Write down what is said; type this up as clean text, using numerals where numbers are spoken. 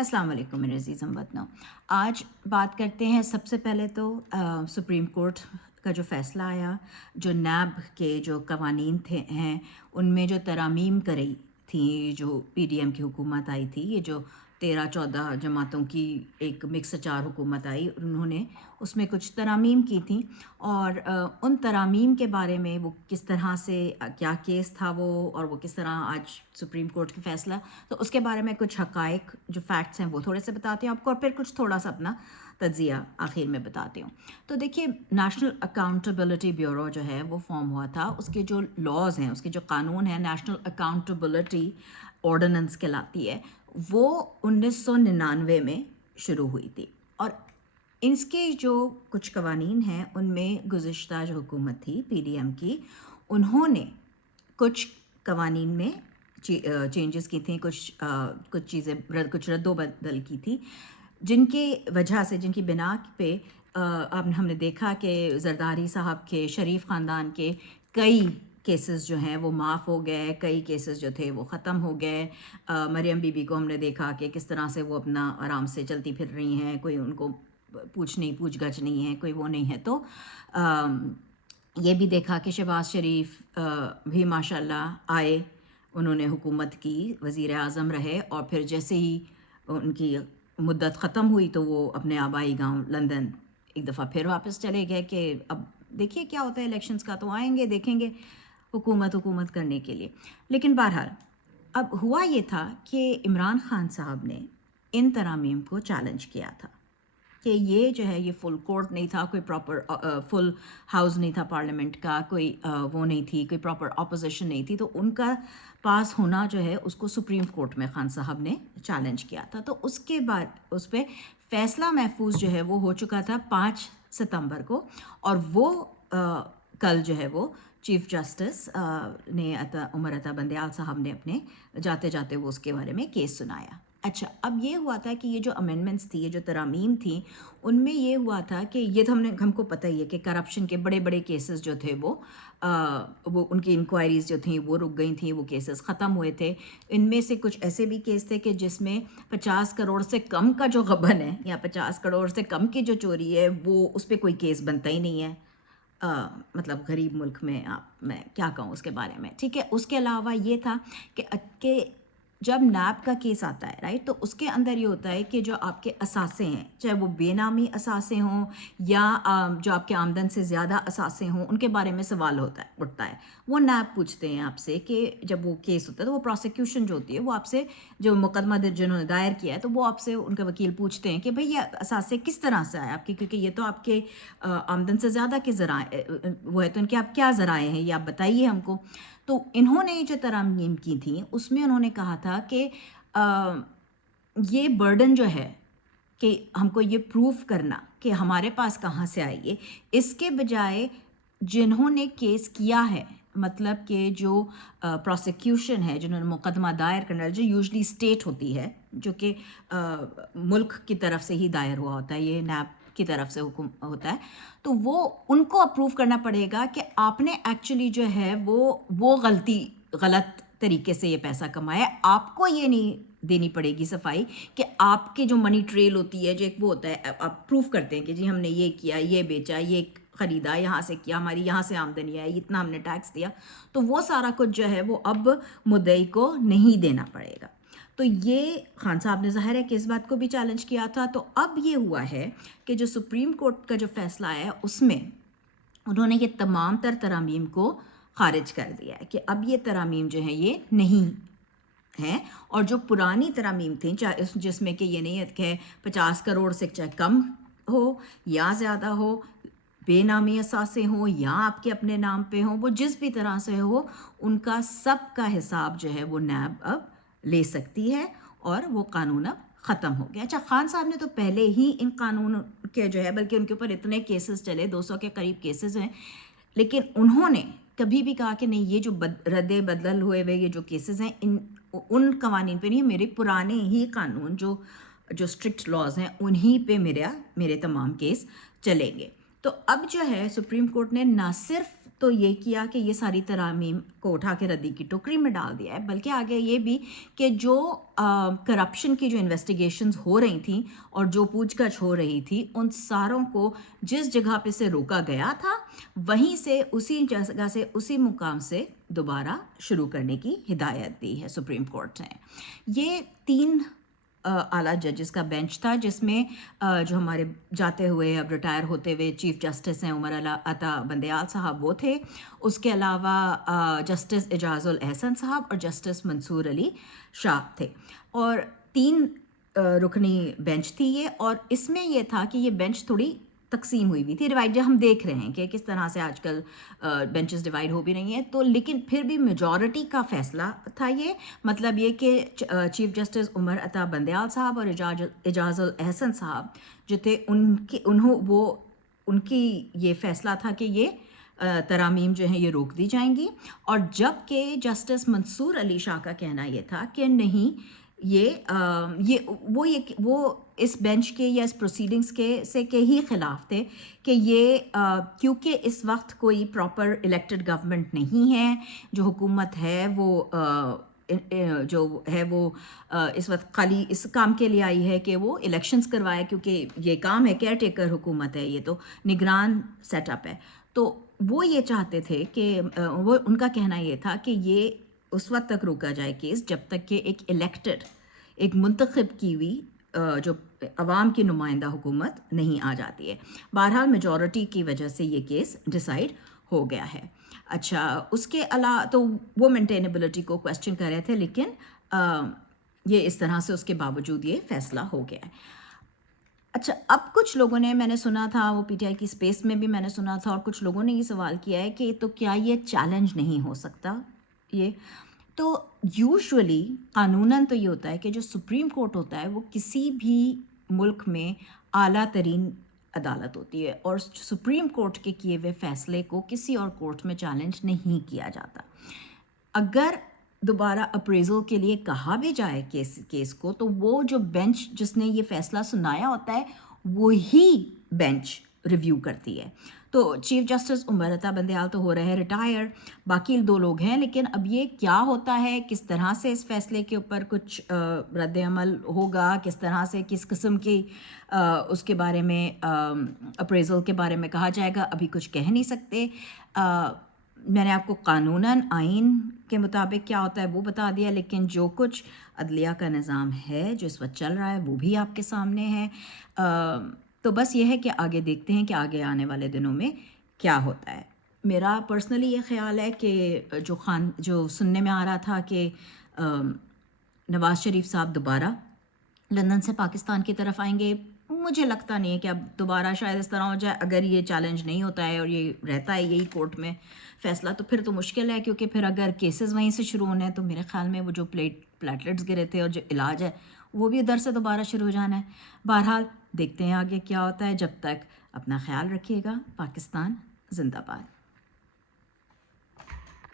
अस्सलाम वालेकुम मेरे अज़ीज़ हमवतनों। आज बात करते हैं सबसे पहले तो सुप्रीम कोर्ट का जो फ़ैसला आया, जो नैब के जो कवानीन हैं उनमें जो तरामीम करी थी, जो पीडीएम की हुकूमत आई थी, ये जो 13-14 जमातों की एक मिक्स चार हुकूमत आई, उन्होंने उसमें कुछ तरामीम की थी और उन तरामीम के बारे में वो किस तरह से क्या केस था वो, और वो किस तरह आज सुप्रीम कोर्ट का फ़ैसला, तो उसके बारे में कुछ हक़ाइक़ जो फैक्ट्स हैं वो थोड़े से बताती हूँ आपको, और फिर कुछ थोड़ा सा अपना तज्ज़िया आखिर में बताती हूँ। तो देखिए, नेशनल अकाउंटेबिलिटी ब्यूरो जो है वो फॉर्म हुआ था, उसके जो लॉज़ हैं, उसके जो कानून हैं, नेशनल अकाउंटेबिलिटी ऑर्डिनेंस कहलाती है, वो 1999 में शुरू हुई थी। और इसके जो कुछ कवानीन हैं उनमें गुज़िश्ता जो हुकूमत थी पीडीएम की, उन्होंने कुछ कवानीन में चेंजेस की थी, कुछ चीज़ें कुछ रद्दो-बदल की थी, जिनके वजह से, जिनकी बिना पे अब हमने देखा कि जरदारी साहब के, शरीफ ख़ानदान के कई केसेस जो हैं वो माफ़ हो गए, कई केसेस जो थे वो ख़त्म हो गए। मरियम बीबी को हमने देखा कि किस तरह से वो अपना आराम से चलती फिर रही हैं, कोई उनको पूछ-गछ नहीं है, कोई वो नहीं है। तो ये भी देखा कि शहबाज शरीफ भी माशाल्लाह आए, उन्होंने हुकूमत की, वज़ीर आज़म रहे, और फिर जैसे ही उनकी मुद्दत ख़त्म हुई तो वो अपने आबाई गांव लंदन एक दफ़ा फिर वापस चले गए कि अब देखिए क्या होता है, इलेक्शंस का तो आएंगे, देखेंगे हुकूमत करने के लिए। लेकिन बहरहाल अब हुआ ये था कि इमरान खान साहब ने इन तरामीम को चैलेंज किया था कि ये जो है ये फुल कोर्ट नहीं था, कोई प्रॉपर फुल हाउस नहीं था पार्लियामेंट का, कोई वो नहीं थी, कोई प्रॉपर अपोजिशन नहीं थी, तो उनका पास होना जो है उसको सुप्रीम कोर्ट में खान साहब ने चैलेंज किया था। तो उसके बाद उस पर फैसला महफूज जो है वो हो चुका था 5 सितंबर को, और वो कल जो है वो चीफ जस्टिस ने उमर अता बंदयाल साहब ने अपने जाते जाते वो उसके बारे में केस सुनाया। अच्छा, अब ये हुआ था कि ये जो अमेंडमेंट्स थी, ये जो तरामीम थी, उनमें ये हुआ था कि ये तो हमको पता ही है कि करप्शन के बड़े बड़े केसेस जो थे वो उनकी इंक्वायरीज जो थी वो रुक गई थी, वो केसेस ख़त्म हुए थे। इनमें से कुछ ऐसे भी केस थे कि जिसमें 50 करोड़ से कम का जो गबन है, या 50 करोड़ से कम की जो चोरी है, वो उस पर कोई केस बनता ही नहीं है। मतलब गरीब मुल्क में मैं क्या कहूँ उसके बारे में, ठीक है। उसके अलावा ये था कि जब नैब का केस आता है, राइट, तो उसके अंदर ये होता है कि जो आपके असासे हैं, चाहे वो बेनामी असासे हों या जो आपके आमदन से ज़्यादा असासे हों, उनके बारे में सवाल उठता है। वो नैब पूछते हैं आपसे कि जब वो केस होता है तो वो प्रोसिक्यूशन जो होती है वो आपसे, जो मुकदमा जिन्होंने दायर किया है, तो वो आपसे, उनके वकील पूछते हैं कि भाई ये असासे किस तरह से आए आपके, क्योंकि ये तो आपके आमदन से ज़्यादा के ज़राए वो है, तो इनके आप क्या ज़राए हैं, ये आप बताइए हमको। तो इन्होंने जो तरमीम की थी उसमें उन्होंने कहा था कि ये बर्डन जो है कि हमको ये प्रूफ करना कि हमारे पास कहाँ से आई है, इसके बजाय जिन्होंने केस किया है, मतलब कि जो प्रोसिक्यूशन है, जिन्होंने मुकदमा दायर करना, जो यूजली स्टेट होती है, जो कि मुल्क की तरफ से ही दायर हुआ होता है, ये नैब की तरफ से हुक्म होता है, तो वो उनको अप्रूव करना पड़ेगा कि आपने एक्चुअली जो है वो गलत तरीके से ये पैसा कमाया है। आपको ये नहीं देनी पड़ेगी सफाई कि आपके जो मनी ट्रेल होती है, जो एक वो होता है, आप प्रूफ करते हैं कि जी हमने ये किया, ये बेचा, ये ख़रीदा, यहाँ से किया, हमारी यहाँ से आमदनी आई, इतना हमने टैक्स दिया, तो वो सारा कुछ जो है वो अब मुद्दई को नहीं देना पड़ेगा। तो ये खान साहब ने ज़ाहिर है कि इस बात को भी चैलेंज किया था। तो अब ये हुआ है कि जो सुप्रीम कोर्ट का जो फैसला है उसमें उन्होंने ये तमाम तरामीम को खारिज कर दिया है कि अब ये तरामीम जो हैं ये नहीं हैं, और जो पुरानी तरामीम थी, चाहे जिसमें कि ये नहीं है कि 50 करोड़ से चाहे कम हो या ज़्यादा हो, बेनामी असासे हों या आपके अपने नाम पे हों, वो जिस भी तरह से हो, उनका सब का हिसाब जो है वो नैब अब ले सकती है, और वो कानून अब ख़त्म हो गया। अच्छा, खान साहब ने तो पहले ही इन कानून के जो है, बल्कि उनके ऊपर इतने केसेस चले, 200 के करीब केसेस हैं, लेकिन उन्होंने कभी भी कहा कि नहीं, ये जो रद्दे बदल हुए ये जो केसेस हैं, उन कवानीन पे नहीं, मेरे पुराने ही कानून जो स्ट्रिक्ट लॉज हैं उन्हीं पे मेरे तमाम केस चलेंगे। तो अब जो है सुप्रीम कोर्ट ने ना सिर्फ تو یہ کیا کہ یہ ساری ترامیم کو اٹھا کے ردی کی ٹوکری میں ڈال دیا ہے، بلکہ آگے یہ بھی کہ جو کرپشن کی جو انویسٹیگیشنز ہو رہی تھیں اور جو پوچھ گچھ ہو رہی تھی ان ساروں کو جس جگہ پہ سے روکا گیا تھا وہیں سے اسی جگہ سے اسی مقام سے دوبارہ شروع کرنے کی ہدایت دی ہے سپریم کورٹ نے. یہ 3 اعلیٰ ججز کا بینچ تھا، جس میں جو ہمارے جاتے ہوئے اب ریٹائر ہوتے ہوئے چیف جسٹس ہیں عمر عطا بندیال صاحب وہ تھے، اس کے علاوہ جسٹس اعجاز الاحسن صاحب اور جسٹس منصور علی شاہ تھے، اور 3 رکنی بینچ تھی یہ. اور اس میں یہ تھا کہ یہ بینچ تھوڑی تقسیم ہوئی تھی، ڈیوائڈ ہم دیکھ رہے ہیں کہ کس طرح سے آج کل بینچز ڈیوائڈ ہو بھی رہی ہیں، تو لیکن پھر بھی میجورٹی کا فیصلہ تھا یہ. مطلب یہ کہ چیف جسٹس عمر عطا بندیال صاحب اور اعجاز الاحسن صاحب جو تھے ان کی یہ فیصلہ تھا کہ یہ ترامیم جو ہیں یہ روک دی جائیں گی، اور جب کہ جسٹس منصور علی شاہ کا کہنا یہ تھا کہ نہیں، وہ اس بینچ کے یا اس پروسیڈنگز کے ہی خلاف تھے کہ یہ کیونکہ اس وقت کوئی پراپر الیکٹڈ گورنمنٹ نہیں ہے، جو حکومت ہے وہ اس وقت خالی اس کام کے لیے آئی ہے کہ وہ الیکشنز کروائے، کیونکہ یہ کام ہے کیئر ٹیکر حکومت ہے، یہ تو نگران سیٹ اپ ہے. تو وہ یہ چاہتے تھے کہ وہ ان کا کہنا یہ تھا کہ یہ اس وقت تک روکا جائے کیس جب تک کہ ایک الیکٹڈ، ایک منتخب کی ہوئی جو عوام کی نمائندہ حکومت نہیں آ جاتی ہے. بہرحال میجورٹی کی وجہ سے یہ کیس ڈیسائیڈ ہو گیا ہے. اچھا، اس کے علاوہ تو وہ مینٹینیبلٹی کو کویسچن کر رہے تھے، لیکن یہ اس طرح سے اس کے باوجود یہ فیصلہ ہو گیا ہے. اچھا، اب کچھ لوگوں نے، میں نے سنا تھا وہ پی ٹی آئی کی اسپیس میں بھی میں نے سنا تھا، اور کچھ لوگوں نے یہ سوال کیا ہے کہ تو کیا یہ چیلنج نہیں ہو سکتا؟ یہ تو یوزولی قانوناً تو یہ ہوتا ہے کہ جو سپریم کورٹ ہوتا ہے وہ کسی بھی ملک میں اعلیٰ ترین عدالت ہوتی ہے، اور سپریم کورٹ کے کیے ہوئے فیصلے کو کسی اور کورٹ میں چیلنج نہیں کیا جاتا. اگر دوبارہ اپریزل کے لیے کہا بھی جائے کیس کو، تو وہ جو بینچ جس نے یہ فیصلہ سنایا ہوتا ہے وہی بینچ ریویو کرتی ہے. تو چیف جسٹس عمر عطا بندیال تو ہو رہے ہیں ریٹائر، باقی 2 لوگ ہیں، لیکن اب یہ کیا ہوتا ہے، کس طرح سے اس فیصلے کے اوپر کچھ رد عمل ہوگا، کس طرح سے کس قسم کی اس کے بارے میں اپریزل کے بارے میں کہا جائے گا، ابھی کچھ کہہ نہیں سکتے. میں نے آپ کو قانوناً آئین کے مطابق کیا ہوتا ہے وہ بتا دیا، لیکن جو کچھ عدلیہ کا نظام ہے جو اس وقت چل رہا ہے وہ بھی آپ کے سامنے ہے. تو بس یہ ہے کہ آگے دیکھتے ہیں کہ آگے آنے والے دنوں میں کیا ہوتا ہے. میرا پرسنلی یہ خیال ہے کہ جو سننے میں آ رہا تھا کہ نواز شریف صاحب دوبارہ لندن سے پاکستان کی طرف آئیں گے، مجھے لگتا نہیں ہے کہ اب دوبارہ شاید اس طرح ہو جائے. اگر یہ چیلنج نہیں ہوتا ہے اور یہ رہتا ہے یہی کورٹ میں فیصلہ، تو پھر تو مشکل ہے، کیونکہ پھر اگر کیسز وہیں سے شروع ہونے ہیں تو میرے خیال میں وہ جو پلیٹلیٹس گرے تھے اور جو علاج ہے وہ بھی ادھر سے دوبارہ شروع ہو جانا ہے. بہرحال دیکھتے ہیں آگے کیا ہوتا ہے. جب تک اپنا خیال رکھیے گا. پاکستان زندہ باد.